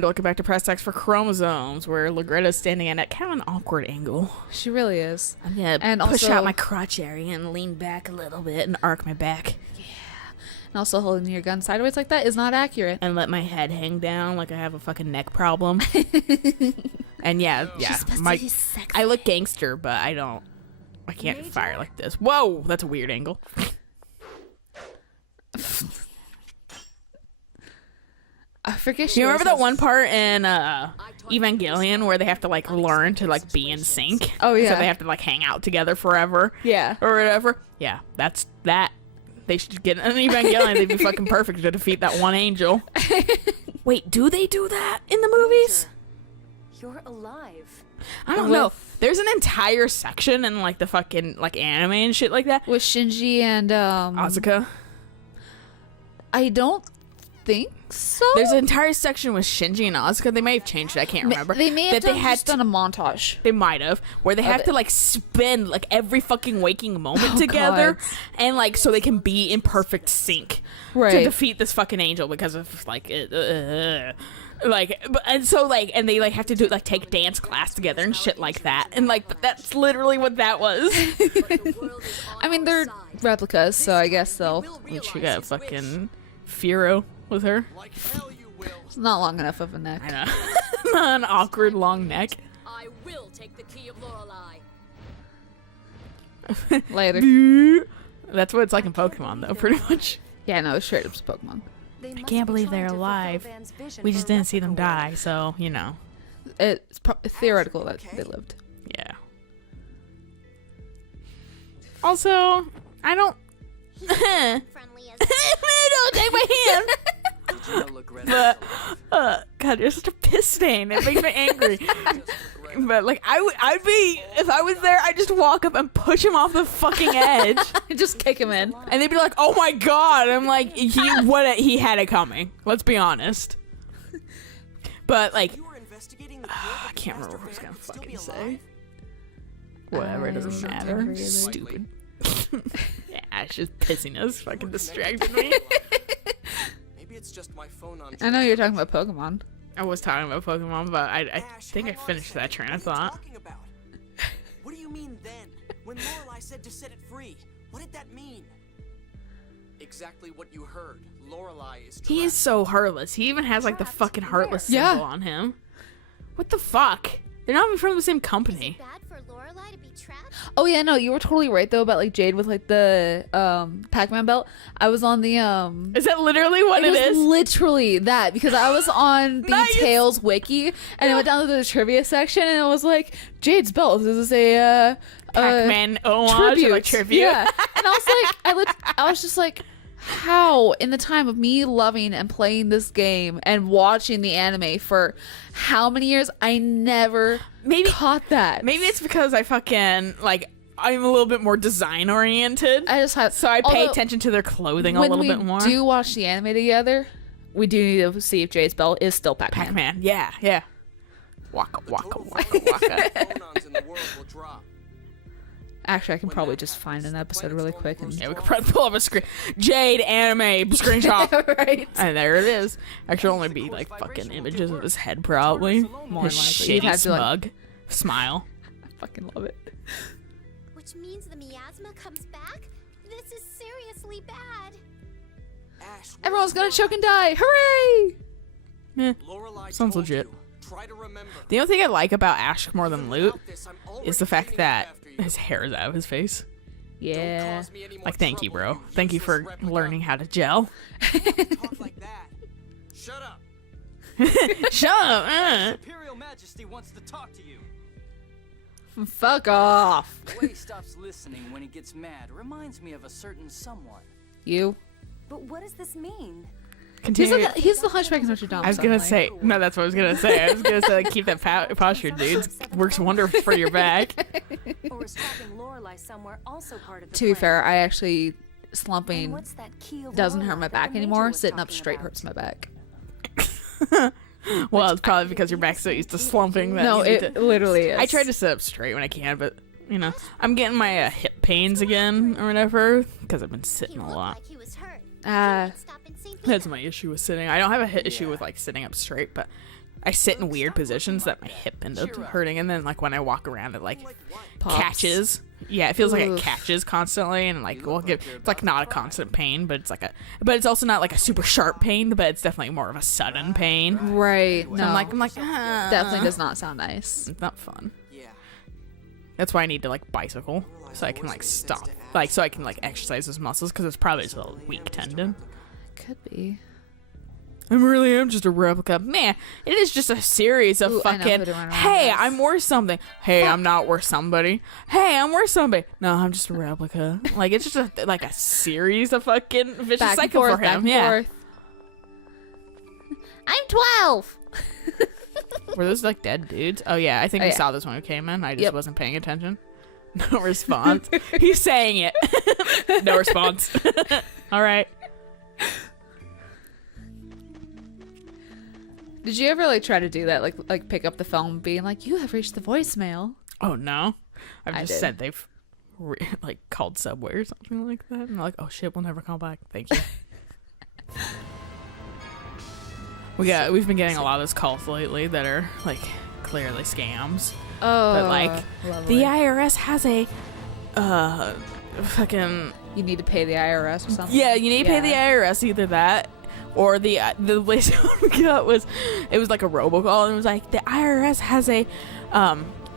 to look back to press X for chromosomes, where Ligretta's standing at kind of an awkward angle. She really is. I'm gonna push out my crotch area and lean back a little bit and arc my back. Yeah. And also holding your gun sideways like that is not accurate. And let my head hang down like I have a fucking neck problem. And yeah. I look gangster, but I can't fire like this. Whoa, that's a weird angle. I forget. You remember that one part in Evangelion where they have to like learn to like be in sync? Oh yeah. So they have to like hang out together forever. Yeah. Or whatever. Yeah, that's that. They should get an Evangelion. They'd be fucking perfect to defeat that one angel. Wait, do they do that in the movies? You're alive. I don't know. There's an entire section in like the fucking like anime and shit like that with Shinji and Asuka. I don't think so. There's an entire section with Shinji and Asuka. They may have changed it. I can't remember. They may have done a montage. They might have, where they have to like spend like every fucking waking moment together, and like so they can be in perfect sync to defeat this fucking angel because of like and they like have to do like take dance class together and shit like that, and like but that's literally what that was. I mean, they're replicas, so I guess they'll. She got fucking Firo with her. It's not long enough of a neck. I know. An awkward long neck. I will take the key of Lorelei. Later. That's what it's like in Pokemon, though, pretty much. Yeah, no, it's straight up Pokemon. I can't believe they're alive. We just didn't see them die, so, you know. It's theoretical that they lived. Yeah. Also, I don't... Don't take my hand! But, God, you're such a piss stain. It makes me angry. But, like, I'd be... If I was there, I'd just walk up and push him off the fucking edge. Just kick him in. And they'd be like, oh my God. I'm like, he had it coming. Let's be honest. But, like... I can't remember what I was gonna fucking say. Whatever, it doesn't matter. Stupid. Yeah, it's just pissiness fucking distracted me. Maybe it's just my phone on. I know you're talking about Pokemon. I was talking about Pokemon, but I think I finished that train of thought. What do you mean then? When Lorelei said to set it free, what did that mean? Exactly what you heard. Lorelei is trapped. He is so heartless. He even has like the fucking heartless symbol on him. What the fuck? They're not even from the same company. Oh yeah, no, you were totally right though about like Jade with like the Pac-Man belt. I was on the Is that literally what it is? Literally that, because I was on the Tails wiki and I went down to the trivia section and it was like Jade's belt. This is a Pac-Man homage or like tribute. Yeah. And I was like I was just like, how in the time of me loving and playing this game and watching the anime for how many years, I never caught that. Maybe it's because I fucking like I'm a little bit more design oriented. So I pay attention to their clothing a little bit more. When we do watch the anime together, we do need to see if Jay's belt is still Pac-Man. Pac-Man, yeah. Waka waka waka waka. Actually, I can probably just find an episode really quick. And yeah, we could probably pull up a screen. Jade anime screenshot. Right. And there it is. Actually, only be like fucking images of his head, probably. More his shitty smug smile. I fucking love it. Which means the miasma comes back? This is seriously bad. Everyone's gonna choke and die. Hooray! Sounds legit. The only thing I like about Ash more than Lute is the fact that his hair is out of his face. Yeah. Like, thank you, bro. Thank you for learning how to gel. Shut up. Shut up. Imperial Majesty wants to talk to you. Fuck off. The way he stops listening when he gets mad reminds me of a certain someone. You? But what does this mean? He's the Hunchback of Notre Dame. I was gonna say, no, that's what I was gonna say. I was gonna say, like, keep that posture, dude. Works wonderful for your back. Or is trapping Lorelei somewhere also part of the To be plan? fair, I actually slumping What's that key of doesn't hurt Lorelei my that back the Major anymore. was Sitting up talking straight about? hurts my back. Well, it's probably because your back's so used to slumping. That No, it literally is. I try to sit up straight when I can, but you know, I'm getting my hip pains again or whatever because I've been sitting a lot. Like he was hurt. Ah. That's my issue with sitting. I don't have a issue with like sitting up straight, but I sit in weird positions that my hip ends up hurting, and then like when I walk around, it like Pops. catches. Yeah, it feels like it Oof. catches constantly, and like it's like not a constant pain, but it's also not like a super sharp pain, but it's definitely more of a sudden pain. Right. So No. I'm like, ah. Definitely does not sound nice. It's not fun. Yeah. That's why I need to like bicycle, so I can like stop, like so I can like exercise those muscles, because it's probably just a weak tendon. Could be. I really am just a replica. Man, it is just a series of Ooh, I know fucking, who to run around hey, as. I'm worth something. Hey, I'm not worth somebody. Hey, I'm worth somebody. No, I'm just a replica. Like, it's just like a series of fucking vicious Back and cycle forth, for back him. and Yeah. forth. I'm 12. Were those like dead dudes? Oh, yeah. I think Oh, we yeah. saw this when we came in. I just Yep. wasn't paying attention. No response. He's saying it. No response. All right. Did you ever like try to do that? Like pick up the phone being like, you have reached the voicemail. Oh, no. I've I just did. said they've like called Subway or something like that. And they're like, oh, shit, we'll never call back. Thank you. We've been getting a lot of those calls lately that are like clearly scams. Oh, But like lovely. the IRS has a fucking You need to pay the IRS or something. yeah, you need to pay the IRS, either that or the latest one we got was like a robocall, and it was like the IRS has a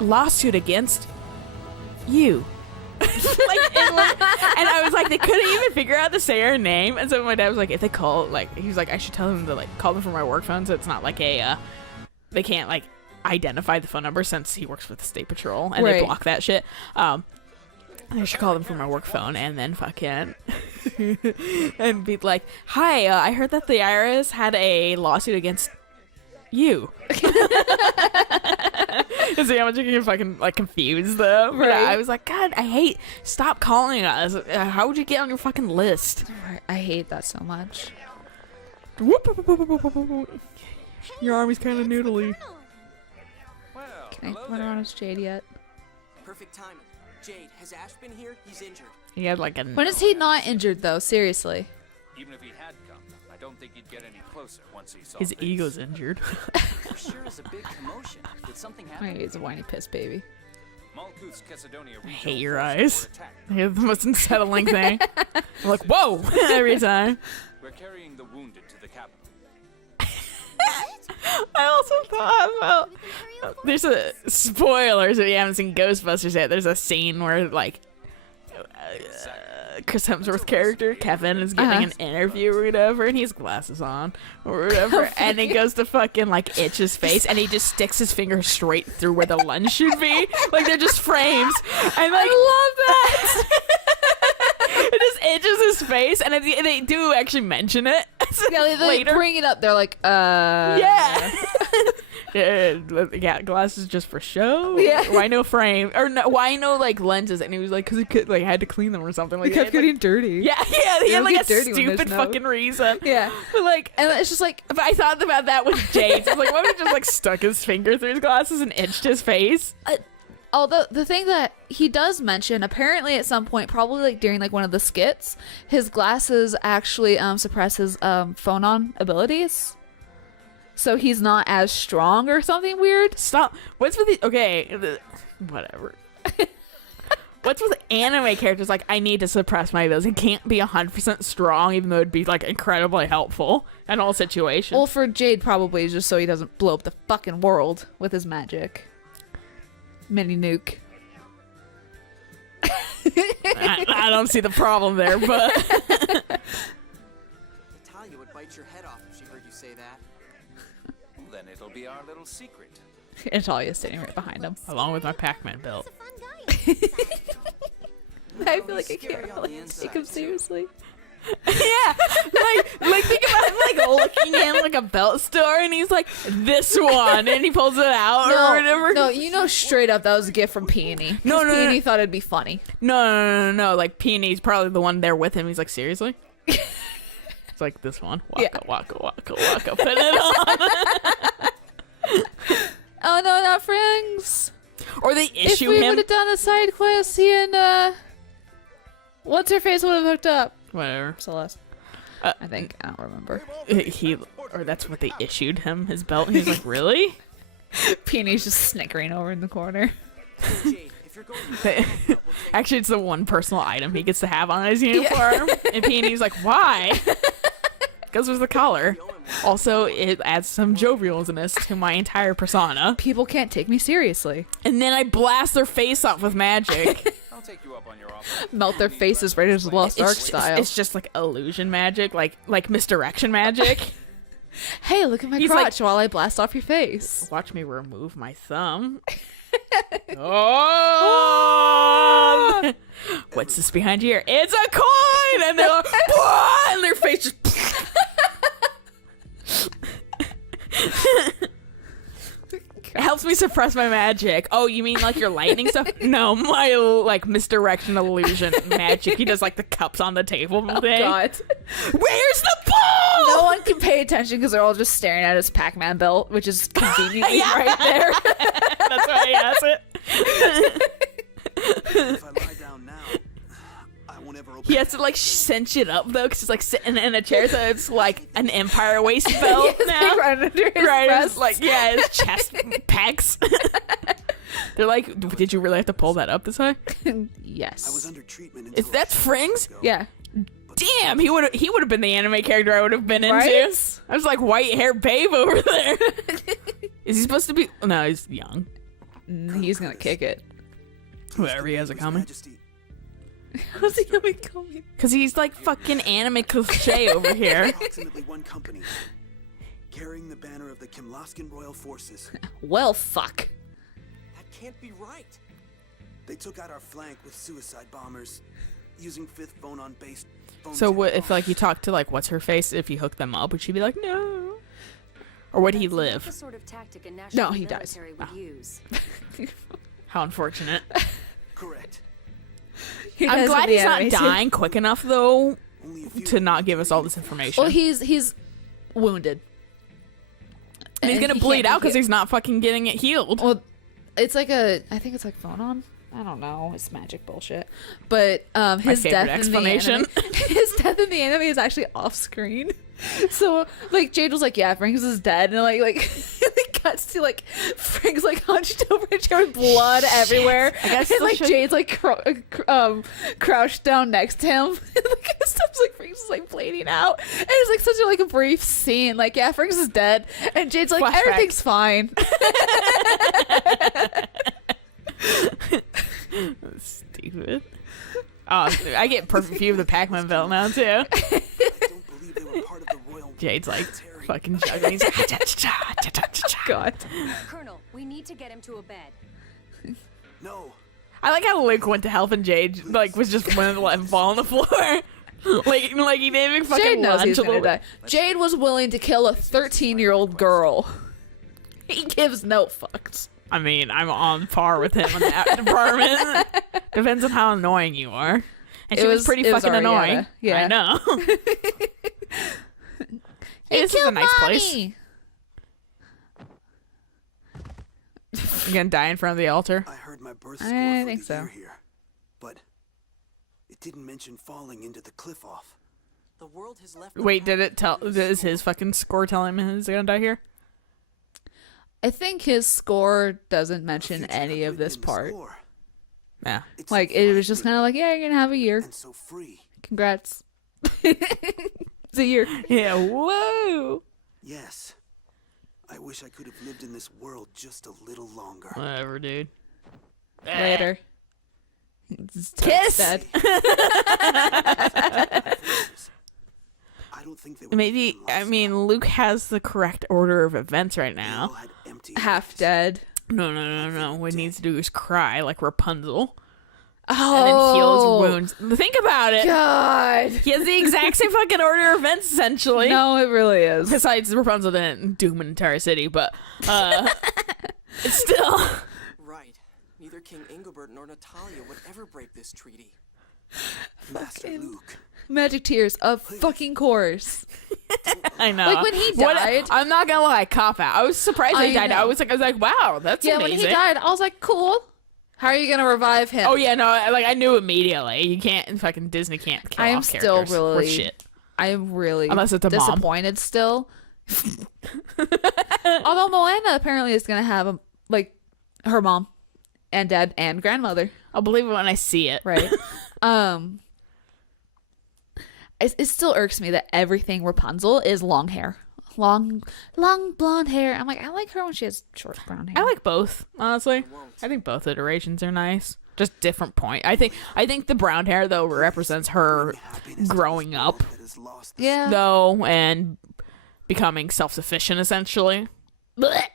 lawsuit against you. And I was like, they couldn't even figure out to say her name, and so my dad was like, if they call, like, he was like, I should tell them to like call them from my work phone, so it's not like a they can't like identify the phone number, since he works with the state patrol and they Right. block that shit. I should call them from my work phone and then fucking and be like, hi, I heard that the IRS had a lawsuit against you. See how much you can fucking like confuse them. But Right. I was like, God, stop calling us. How would you get on your fucking list? I hate that so much. Your army's kind of noodly. Well, Can I run around as Jade yet? Perfect timing. Jade, has Ash been here? He's injured. He had like a When is he not injured though? Seriously. Even if he had come, I don't think he'd get any closer once he saw his this. ego's injured. There sure is a big commotion. Did something Oh, happen? he's a whiny piss baby. Malkuth's Macedonia I regional hate your forces eyes. were attacked. They have the most unsettling thing. I'm like, whoa, every time. We're carrying the wounded to the capital. I also thought about there's a spoilers if you haven't seen Ghostbusters yet. There's a scene where like Chris Hemsworth's character Kevin is giving an interview or whatever, and he has glasses on or whatever, and he goes to fucking like itch his face, and he just sticks his finger straight through where the lens should be, like they're just frames. And like, I love that. It just itches his face, and they do actually mention it. Yeah, they later. bring it up. They're like, Yeah. Yeah, glasses just for show. Yeah. Why no frame? Or no, why no like lenses? And he was like, because he could, like had to clean them or something. Like, They kept he had, getting dirty. like, yeah, he They had don't like a get dirty when there's stupid no- fucking reason. Yeah. But like, And it's just like, but I thought about that with James. I was like, what if he just like stuck his finger through his glasses and itched his face? although the thing that he does mention, apparently at some point, probably like during like one of the skits, his glasses actually suppress his phonon abilities. So he's not as strong or something weird. Stop. What's with the whatever. What's with anime characters like, I need to suppress my abilities? It can't be 100% strong, even though it'd be like incredibly helpful in all situations. Well, for Jade, probably just so he doesn't blow up the fucking world with his magic. Mini nuke. I don't see the problem there, but Natalia would bite your head off if she heard you say that. Then it'll be our little secret. And Talia's standing right behind him. along with my Pac-Man belt. He's a fun guy. I feel like I scary can't on the really inside, take him too. seriously. Yeah, like think about him like looking in like a belt store, and he's like, this one, and he pulls it out or whatever. No, you know straight up that was a gift from Peony. No, no, no, Peony no. thought it'd be funny. No. Like Peony's probably the one there with him. He's like, seriously? It's like this one. Waka, waka, waka, waka. Put it on. Oh no, not Frings. Or they If issue we him. would have done a side quest, he and what's her face would have hooked up. Whatever. Celeste. I think. I don't remember. He or that's what they issued him, his belt. And he's like, really? Peony's just snickering over in the corner. Jade, if you're going to Actually, it's the one personal item he gets to have on his uniform. And Peony's like, why? Because there's the collar. Also, it adds some jovialness to my entire persona. People can't take me seriously. And then I blast their face off with magic. I'll take you up on your offer. Melt their faces right as Lost Ark style. It's just like illusion magic, like misdirection magic. Hey, look at my He's crotch while I blast off your face. Watch me remove my thumb. Oh! What's this behind here? It's a coin! And they're like, "Whoa!" And their face just. It helps me suppress my magic. Oh, you mean like your lightning stuff? No, my like misdirection illusion magic. He does like the cups on the table thing. God. Where's the ball? No one can pay attention because they're all just staring at his Pac-Man belt, which is conveniently right there. That's why he has it. if I lie down now, I won't ever open He has to like cinch it up though, because he's like sitting in a chair, so it's like an Empire waist belt now. Right under his Right, breast. it's like his chest pecs. They're like, did you really have to pull that up this high? Yes. I was under treatment Is that Fring's? Yeah. Damn, he would have been the anime character I would have been into. Right? I was like white hair babe over there. Is he supposed to be? No, he's young. He's gonna kick it. Whoever he has it coming. How's he gonna come? Cause he's like fucking anime cliche over here. Approximately one company carrying the banner of the Kimlascan royal forces. Well, fuck. That can't be right. They took out our flank with suicide bombers, using fifth phone-on-based. So what if like you talk to like what's her face? If you hook them up, would she be like no? Or would he That's not the live? sort of tactic a national No, he dies. military would use. How unfortunate. Correct. He I'm does glad with the he's not anime too. dying quick enough though Only a few to not give us all this information. Well, he's wounded. and he's gonna he bleed can't out because be he's not fucking getting it healed. Well, it's like I think it's like phone on. I don't know. It's magic bullshit. But his favorite death in the explanation. anime, his death in the anime is actually off screen. So like Jade was like, yeah, Franks is dead, and like it cuts to like Frank's like hunched over a chair with blood everywhere. I guess and they'll like show you- Jade's like crouched down next to him. And like stuff's like Franks is like bleeding out, and it's like such a like a brief scene. Like yeah, Franks is dead, and Jade's like Flashback. everything's fine. Stupid. Oh, I get perfect view of the Pac-Man belt now too. I don't believe they were part of the royal Jade's like military. fucking juggling. He's like, God. Colonel, we need to get him to a bed. No. I like how Luke went to help and Jade like was just willing to let him fall on the floor. like he didn't even fucking Jade knows lunge he's a gonna little die. Jade was willing to kill a 13-year-old girl. He gives no fucks. I mean, I'm on par with him in that department. Depends on how annoying you are. And she was pretty fucking annoying. Ariana. Yeah. I know. Hey, this is a nice place. You gonna die in front of the altar? I heard my birth I score for think the so. year here, but it didn't mention falling into the cliff off. The world has left. the Wait, did path it tell? of Is his fucking score telling him he's gonna die here? I think his score doesn't mention Future any of written this in the part. score. Yeah. It's Like so it fine was just with kind of like, yeah, you're gonna have a year. and so free. Congrats. It's a year. Yeah. Whoa. Yes. I wish I could have lived in this world just a little longer. Whatever, dude. Later. Kiss. Dead. I don't think they were Maybe. even I lost. mean, Luke has the correct order of events right They all now. had empty Half eyes. dead. No. What he needs to do is cry like Rapunzel, Oh. and then heal his wounds. Think about it. God. He has the exact same fucking order of events, essentially. No, it really is. Besides, Rapunzel didn't doom an entire city, but it's still. Right. Neither King Ingobert nor Natalia would ever break this treaty. Master Luke. Magic tears, of fucking course. I know. Like, when he What- died- I'm not gonna lie, cop out. I was surprised I he died. know. I was like, wow, that's Yeah, amazing. when he died, I was like, cool. How are you gonna revive him? Oh yeah, no, like I knew immediately. You can't fucking Disney can't kill I am off still characters or really shit. I'm really Unless it's a mom. disappointed still Although Moana apparently is gonna have like her mom and dad and grandmother, I'll believe it when I see it. right? It still irks me that everything Rapunzel is long hair, long blonde hair. I'm like, I like her when she has short brown hair. I like both, honestly. I think both iterations are nice. Just different point. I think the brown hair though represents her growing up, Yeah. though, and becoming self-sufficient essentially. Blech.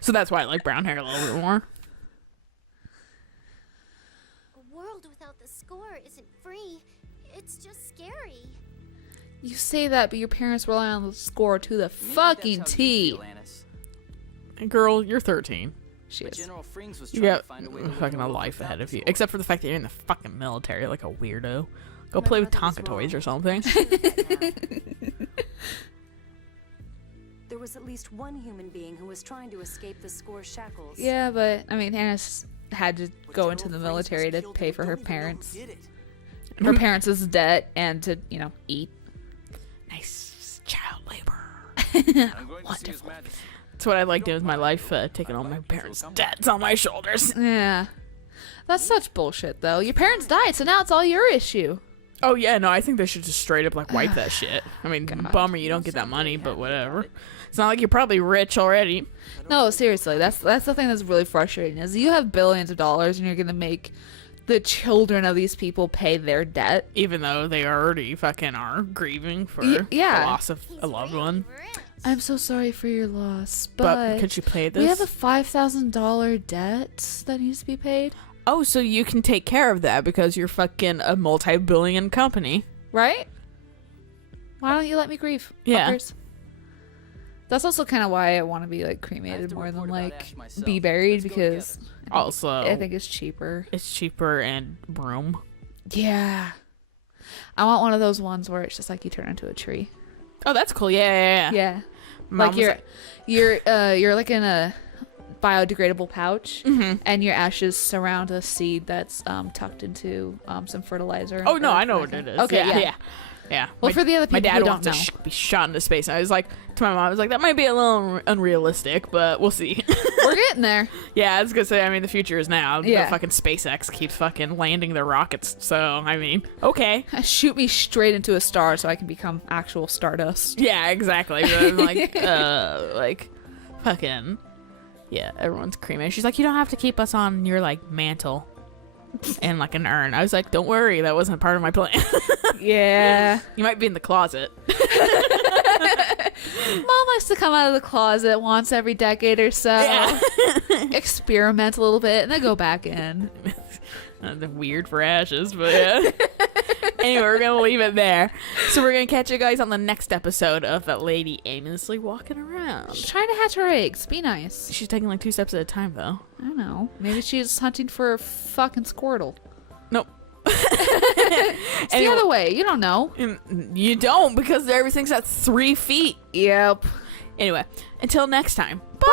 So that's why I like brown hair a little bit more. A world without the score isn't free. It's just scary. You say that, but your parents rely on the score to the fucking T. Girl, you're 13. She is. General Frings was You trying got to find a way to fucking a win the life world ahead of without you. the Except for the fact that you're in the fucking military like a weirdo. Go My play with brother was Tonka toys wrong. or something. There was at least one human being who was trying to escape the score's shackles. Yeah, but I mean, Hannah had to But go General into the Frings military was to killed pay and for we her don't even know who parents, did it. her parents' debt, and to eat. Nice child labor. I'm going to see His Majesty. That's what I like doing with my life, taking all my parents' debts on my shoulders. Yeah, that's such bullshit, though. Your parents died, so now it's all your issue. Oh yeah, no, I think they should just straight up like wipe that shit. I mean, bummer you don't get that money, but whatever. It's not like you're probably rich already. No, seriously, that's the thing that's really frustrating is you have billions of dollars and you're gonna make the children of these people pay their debt. Even though they already fucking are grieving for yeah. the loss of a loved one. I'm so sorry for your loss, But but could you play this? we have a $5,000 debt that needs to be paid, Oh, so you can take care of that because you're fucking a multi-billion company. right? Why don't you let me grieve? Yeah. Fuckers? That's also kind of why I want to be like I cremated have to more than report about like Ash myself. be buried Let's go because Also, I think it's cheaper. it's cheaper and room. Yeah. I want one of those ones where it's just like you turn into a tree. Oh, that's cool. Yeah. Yeah. Mom Like was you're like in a biodegradable pouch Mm-hmm. and your ashes surround a seed that's tucked into some fertilizer. Oh no, or I know what something. it is. Okay, yeah. Well, My- for the other my people dad who wants don't to know, be shot into space. And I was like to my mom, I was like, that might be a little unrealistic, but we'll see. we're getting there. Yeah, I was gonna say. I mean, the future is now. Yeah. The fucking SpaceX keeps fucking landing their rockets. So I mean, okay. Shoot me straight into a star so I can become actual stardust. Yeah, exactly. But I'm like, fucking, yeah. Everyone's cremated. She's like, you don't have to keep us on your like mantle and like an urn. I was like, don't worry, that wasn't part of my plan. Yeah. You might be in the closet. Mom likes to come out of the closet once every decade or so. Yeah. Experiment a little bit and then go back in. Weird for ashes, but yeah. Anyway, we're gonna leave it there. So we're gonna catch you guys on the next episode of that lady aimlessly walking around. She's trying to hatch her eggs. Be nice. She's taking like 2 steps at a time, though. I don't know. Maybe she's hunting for a fucking Squirtle. Nope. It's the other way. You don't know. You don't, because everything's at 3 feet. Yep. Anyway, until next time. Bye.